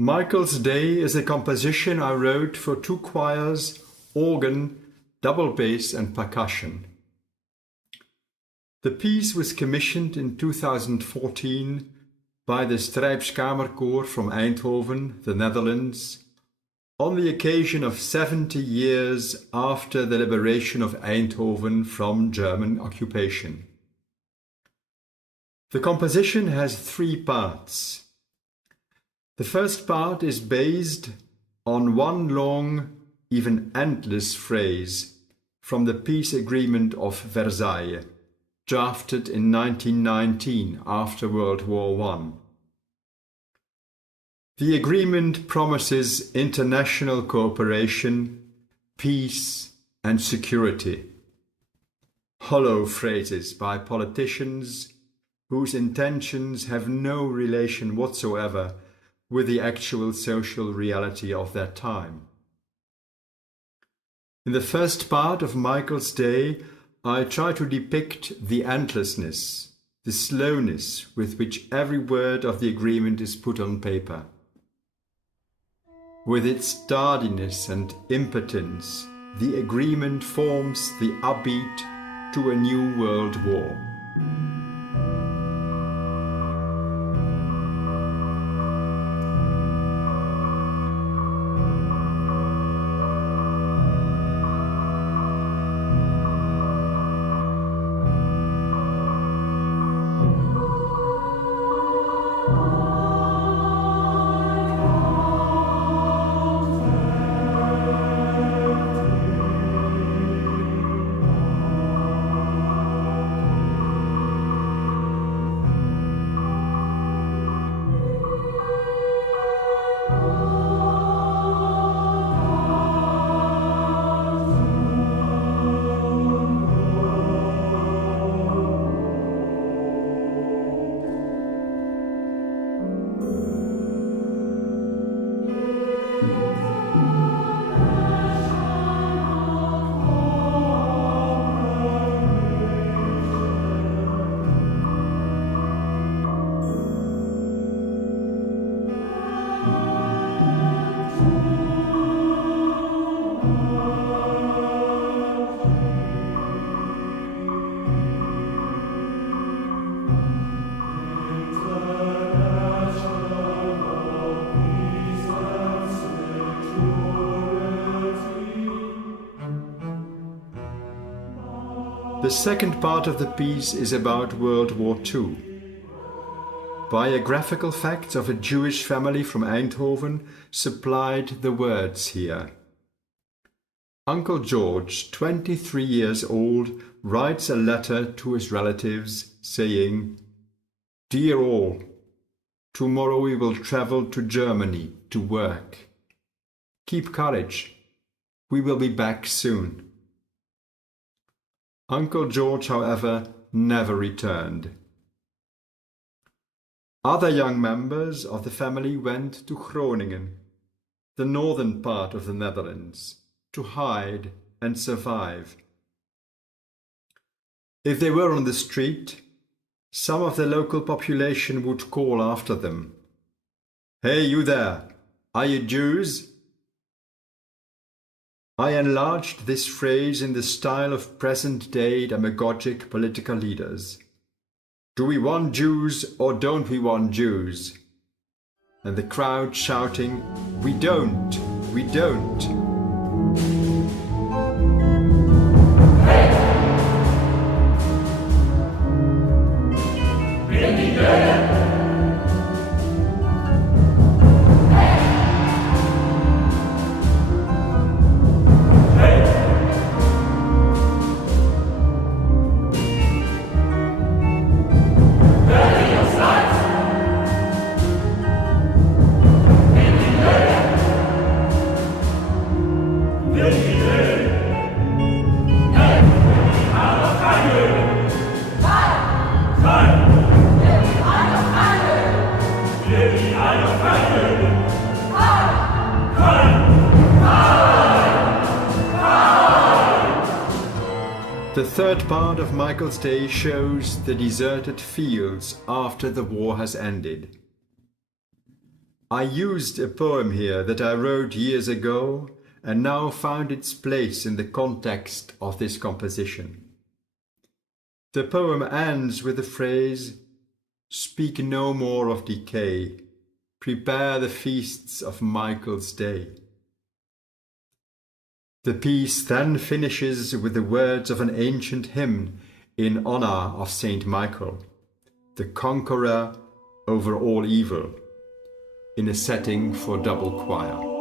Michael's Day is a composition I wrote for two choirs, organ, double bass and percussion. The piece was commissioned in 2014 by the Strijpskamerkoor from Eindhoven, the Netherlands, on the occasion of 70 years after the liberation of Eindhoven from German occupation. The composition has three parts. The first part is based on one long, even endless phrase from the peace agreement of Versailles, drafted in 1919 after World War I. The agreement promises international cooperation, peace and security. Hollow phrases by politicians whose intentions have no relation whatsoever with the actual social reality of their time. In the first part of Michael's Day, I try to depict the endlessness, the slowness with which every word of the agreement is put on paper. With its tardiness and impotence, the agreement forms the upbeat to a new world war. The second part of the piece is about World War II. Biographical facts of a Jewish family from Eindhoven supplied the words here. Uncle George, 23 years old, writes a letter to his relatives saying, "Dear all, tomorrow we will travel to Germany to work. Keep courage. We will be back soon." Uncle George, however, never returned. Other young members of the family went to Groningen, the northern part of the Netherlands, to hide and survive. If they were on the street, some of the local population would call after them, "Hey, you there, are you Jews?" I enlarged this phrase in the style of present-day demagogic political leaders. "Do we want Jews or don't we want Jews?" And the crowd shouting, "We don't, we don't." The third part of Michael's Day shows the deserted fields after the war has ended. I used a poem here that I wrote years ago and now found its place in the context of this composition. The poem ends with the phrase, "Speak no more of decay, prepare the feasts of Michael's day." The piece then finishes with the words of an ancient hymn in honor of Saint Michael, the conqueror over all evil, in a setting for double choir.